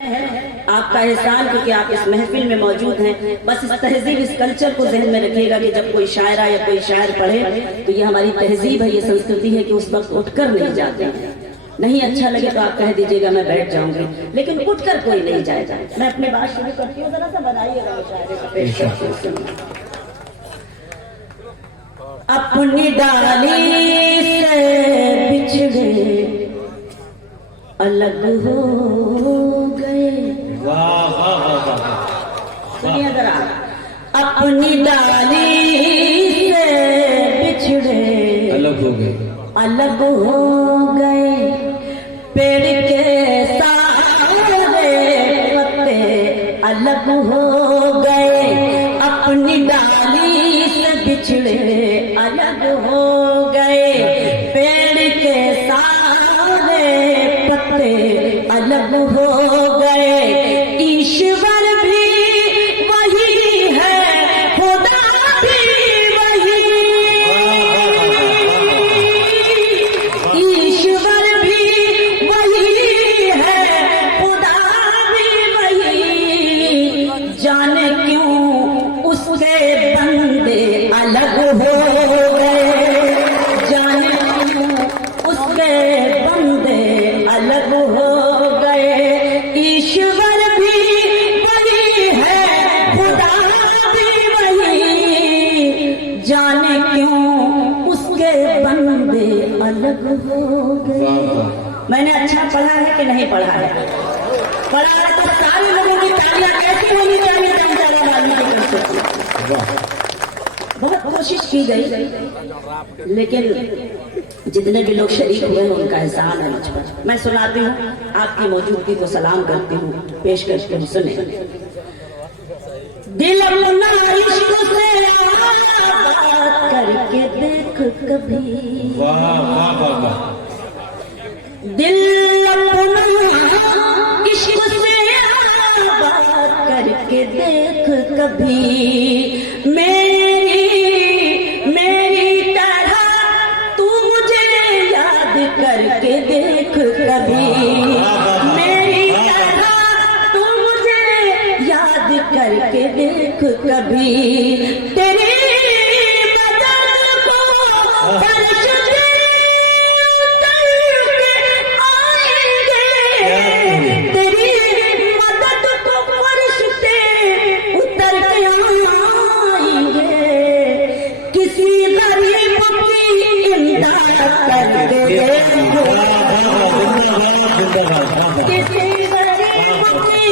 आपका एहसान क्योंकि आप इस महफिल में मौजूद हैं। बस इस तहजीब, इस कल्चर को जहन में रखिएगा कि जब कोई शायरा या कोई शायर पढ़े तो ये हमारी तहजीब है, ये संस्कृति है कि उस वक्त उठकर नहीं जाते हैं। नहीं अच्छा लगे तो आप कह दीजिएगा मैं बैठ जाऊंगी, लेकिन उठकर कोई नहीं जाएगा। मैं अपनी बात शुरू करती हूँ, जरा सा बनाइएगा शायरे का पेश। अपनी डाली से बिछड़े अलग हो गए। वाह वाह वाह, सुनिए जरा। अपनी डाली से बिछड़े अलग हो गए, अलग हो गए। पेड़ के सारे पत्ते अलग हो गए। अपनी डाली से बिछड़े अलग हो गए। पेड़ के सारे पत्ते अलग हो गए। ईश्वर भी वही है, खुदा भी वही। ईश्वर भी वही है, खुदा भी वही। जाने क्यों उसके बंदे अलग हो गए। जाने क्यों उसके बंदे अलग हो गए। ईश्वर भी वही है, खुदा भी वही। जाने क्यों उसके बंदे अलग हो गए। मैंने अच्छा पढ़ा है कि नहीं पढ़ा है? पढ़ा है तो सारे लोगों की तालियां कैसी होनी चाहिए? बहुत कोशिश की गई, लेकिन जितने भी लोग शरीक हुए हैं उनका एहसान है मुझ पर। मैं सुनाती हूँ, आपकी मौजूदगी को सलाम करती हूँ, पेश करती हूँ। सुने। दिल अपना इश्क से आबाद करके देख कभी। वाह वाह वाह वाह, दिल अपना इश्क से आबाद करके देख कभी। मेरी तरह तू मुझे याद करके देख कभी। मेरी तरह तू मुझे याद करके देख कभी। तेरी मदद को फर्श से उतर के आएंगे। तेरी मदद को फर्श से उतर के आएंगे। किसी गरीब की इमदाद करके देखो। किसी गरीब की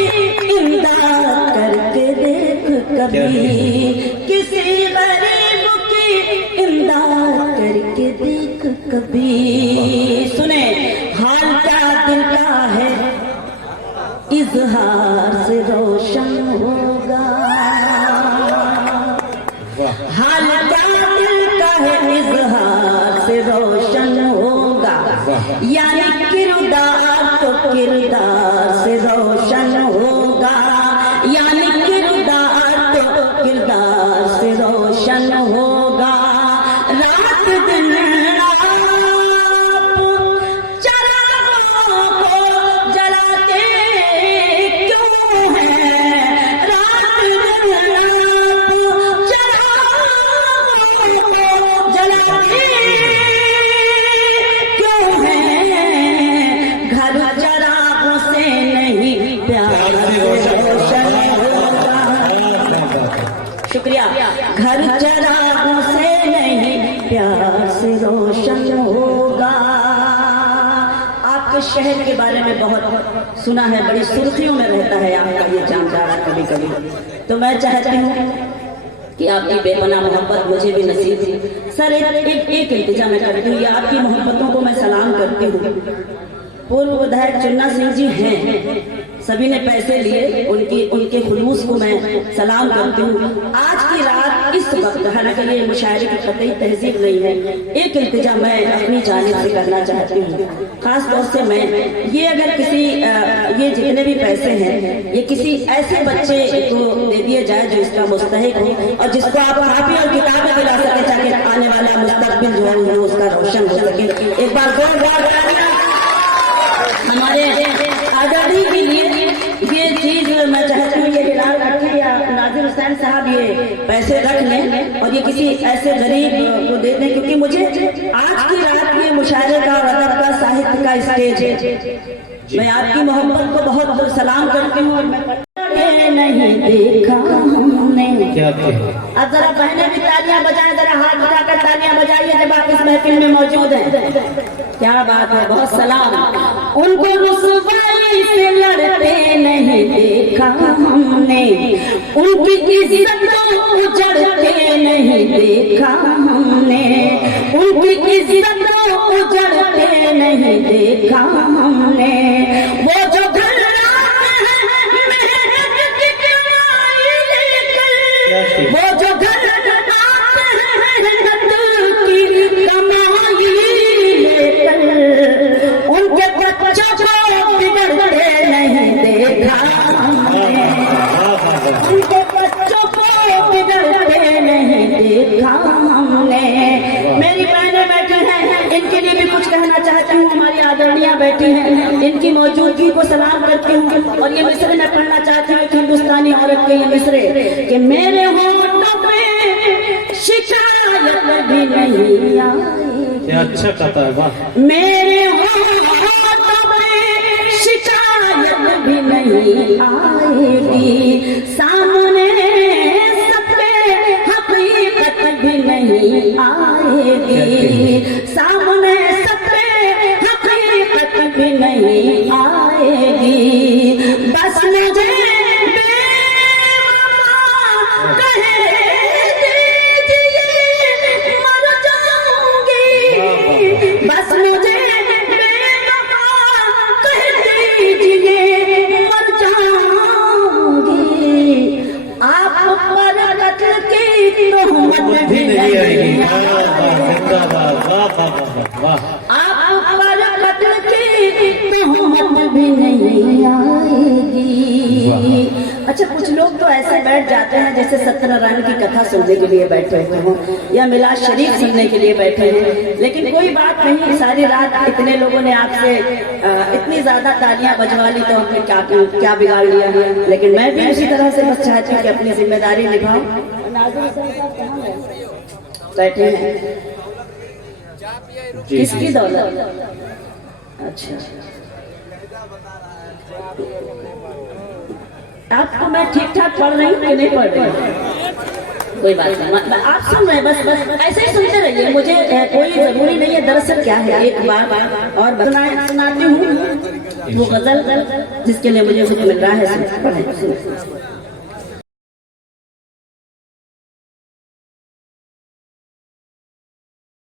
इमदाद करके देख कभी। किसी गरीब की इमदाद करके देख कभी। सुने। हाल क्या दिल का है इजहार से रोशन होगा। हाल क्या दिल का है इजहार से रोशन होगा। यानी किरदार तो किरदार से रोशन होगा। यानी किरदार तो किरदार से रोशन होगा। रात दिन आप चरागों को जलाते क्यों हैं? रात दिन आप चरागों को जलाते क्यों हैं? घर चरागों से नहीं प्यार से रोशन होगा। शुक्रिया। घर चरागों से नहीं प्यार से रोशन होगा। आपके शहर के बारे में बहुत सुना है, बड़ी सुर्खियों में रहता है आपका ये जानदारा कभी कभी। तो मैं चाहती हूँ कि आपकी बेपनाह मोहब्बत मुझे भी नसीब थी। सर एक इल्तिजा मैं करती हूँ, ये आपकी मोहब्बतों को मैं सलाम करती हूँ। पूर्व विधायक चुन्ना सिंह जी हैं, सभी ने पैसे लिए, उनके खुलूस को मैं सलाम करती हूँ। आज की रात इस वक्त, हालांकि ये मुशायरे की कतई तहजीब नहीं है, एक इल्तिजा मैं अपनी जानिब से करना चाहती हूँ। खास तौर से मैं ये, अगर किसी ये जितने भी पैसे हैं ये किसी ऐसे बच्चे को दे दिए जाए जो इसका मुस्तहिक हो और जिसको आप कापी और किताबें दिला सके, ताकि आने वाला मुस्तकबिल जो है वो उसका रोशन हो सके। एक बार जोरदार हमारे आजादी के लिए हुसैन साहब ये पैसे रख लें और ये किसी ऐसे गरीब को दे दें, क्योंकि मुझे आज की रात ये मुशायरे का और अदब का साहित्य का स्टेज है। मैं आपकी मोहब्बत को बहुत सलाम करती हूँ और मैं नहीं देखा हमने। क्या कहे? अब जरा बहनें भी तालियां बजाएं, जरा हाथ उठाकर तालियां बजाइए जब आप इस महफिल में मौजूद हैं। क्या बात है, बहुत सलाम। उनको रुसवाई से लड़ते नहीं देखा हमने, उनकी इज्जत को उजड़ते नहीं देखा हमने, उनकी इज्जत को उजड़ते नहीं देखा हमने। वो जो वो जो घर की कमाई लेकर उनके बच्चों को बिगड़ते नहीं देखा हमने, उनके बच्चों को बिगड़ते नहीं देखा हमने। मेरी बहनें बैठी हैं, इनके लिए भी कुछ कहना चाहती हूँ। हमारी आदरणीय बैठी हैं, इनकी मौजूदगी को सलाम करती हूँ और ये मिसरे मैं पढ़ना चाहती हूँ। हिंदुस्तानी औरत के ये मिसरे कि मेरे होठों पे शिकायत भी नहीं आई। क्या अच्छा कहता है, वाह। मेरे होठों पे शिकायत भी नहीं आएगी, सामने सबके हकीकत भी नहीं आएगी, सामने सबके हकीकत भी नहीं आएगी। बस मुझे भी नहीं आएगी। अच्छा, कुछ लोग तो ऐसे बैठ जाते हैं जैसे सत्यनारायण की कथा सुनने के लिए बैठे हुए हों या मिलाद शरीफ सुनने के लिए बैठे हैं, लेकिन कोई बात नहीं। सारी रात इतने लोगों ने आपसे इतनी ज्यादा तालियां बजवा ली तो हमने क्या बिगाड़ लिया। लेकिन मैं भी उसी तरह से बस चाहती हूँ कि अपनी जिम्मेदारी निभाऊं। बैठे हैं किसकी दौलत? अच्छा, आपको मैं ठीक ठाक पढ़ रही हूँ कि नहीं पढ़ रही? कोई बात नहीं, आप सुन रहे, बस ऐसे ही सुनते रहिए। मुझे कोई जरूरी नहीं है। दरअसल क्या है, एक बार और सुनाती हूँ वो गजल जिसके लिए मुझे मिल रहा है।